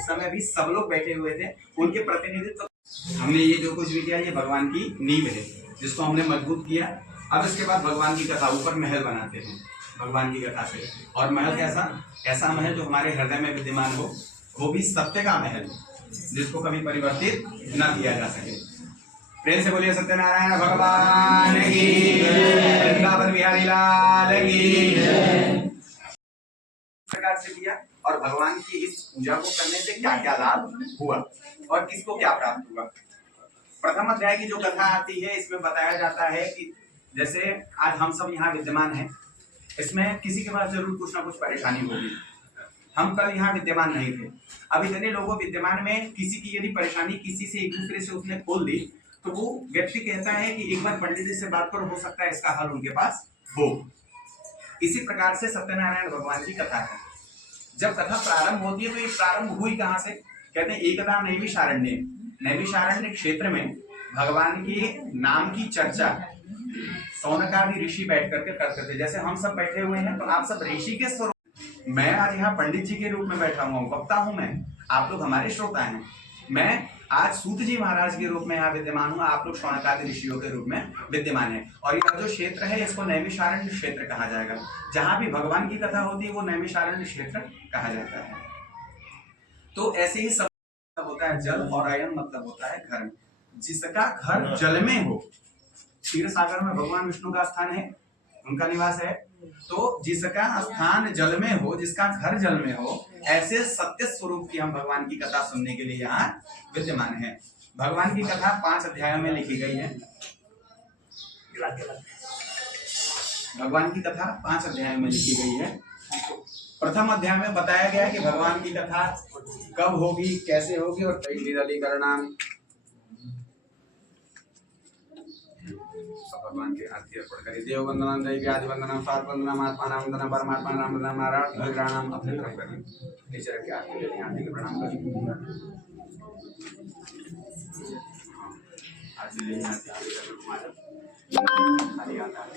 उस समय भी सब लोग बैठे हुए थे, उनके प्रतिनिधित्व। हमने ये जो कुछ भी किया ये भगवान की नींव है जिसको हमने मजबूत किया। अब इसके बाद भगवान की कथा, ऊपर महल बनाते हैं भगवान की कथा से। और महल कैसा? ऐसा महल जो हमारे हृदय में विद्यमान हो, वो भी सत्य का महल जिसको कभी परिवर्तित न किया जा सके। प्रेम से बोलिए सत्यनारायण भगवान की, वृंदावन बिहारी लाल की। प्रकार से किया और भगवान की इस पूजा को करने से क्या क्या लाभ हुआ और किसको क्या प्राप्त हुआ। प्रथम अध्याय की जो कथा आती है इसमें बताया जाता है कि जैसे आज हम सब यहाँ विद्यमान हैं, इसमें किसी के पास जरूर कुछ ना कुछ परेशानी होगी। हम कल यहाँ विद्यमान नहीं थे, अब इतने लोगों विद्यमान में किसी की यदि परेशानी किसी से एक दूसरे से उसने खोल दी तो वो व्यक्ति कहता है कि एक बार पंडित जी से बात करो, हो सकता है इसका हल उनके पास हो। इसी प्रकार से सत्यनारायण भगवान की कथा है। जब कथा प्रारंभ होती है तो ये प्रारंभ हुई कहाँ से? कहते हैं एकदा नैमिषारण्य, नैमिषारण्य क्षेत्र में भगवान के नाम की चर्चा सौनकादि ऋषि बैठ करके करते थे। जैसे हम सब बैठे हुए हैं तो आप सब ऋषि के स्वरूप, मैं आज यहाँ पंडित जी के रूप में बैठा हुआ हूँ, वक्ता हूँ मैं, आप लोग हमारे श्रोता हैं। मैं आज सूत जी महाराज के रूप में यहाँ विद्यमान हूँ, आप लोग शौनकादि ऋषियों के रूप में विद्यमान है। और यह जो क्षेत्र है इसको नैमिषारण्य क्षेत्र कहा जाएगा। जहां भी भगवान की कथा होती है वो नैमिषारण्य क्षेत्र कहा जाता है। तो ऐसे ही सब होता है जल, और अयन मतलब होता है घर। जिसका घर जल में हो, क्षीर सागर में भगवान विष्णु का स्थान है, उनका निवास है। तो जिसका स्थान जल में हो, जिसका घर जल में हो, ऐसे सत्य स्वरूप की हम भगवान की कथा सुनने के लिए यहाँ विद्यमान है। भगवान की कथा 5 अध्यायों में लिखी गई है। भगवान की कथा 5 अध्यायों में लिखी गई है। प्रथम अध्याय में बताया गया है कि भगवान की कथा कब होगी, कैसे होगी और लीलाकरणाम। भगवान के आरती अर्पण करें। देव वंदनम, दैवी आदि वंदनम, स्वाद वंदनम, आत्मानाम वंदनम, परमात्मा नाम वंदनम, नारायण भगवान अपने तरफ करें। नीचे रख के आरती करें, आरती के प्रणाम करें। आरती लेनी आती है हमारा खाली आता है।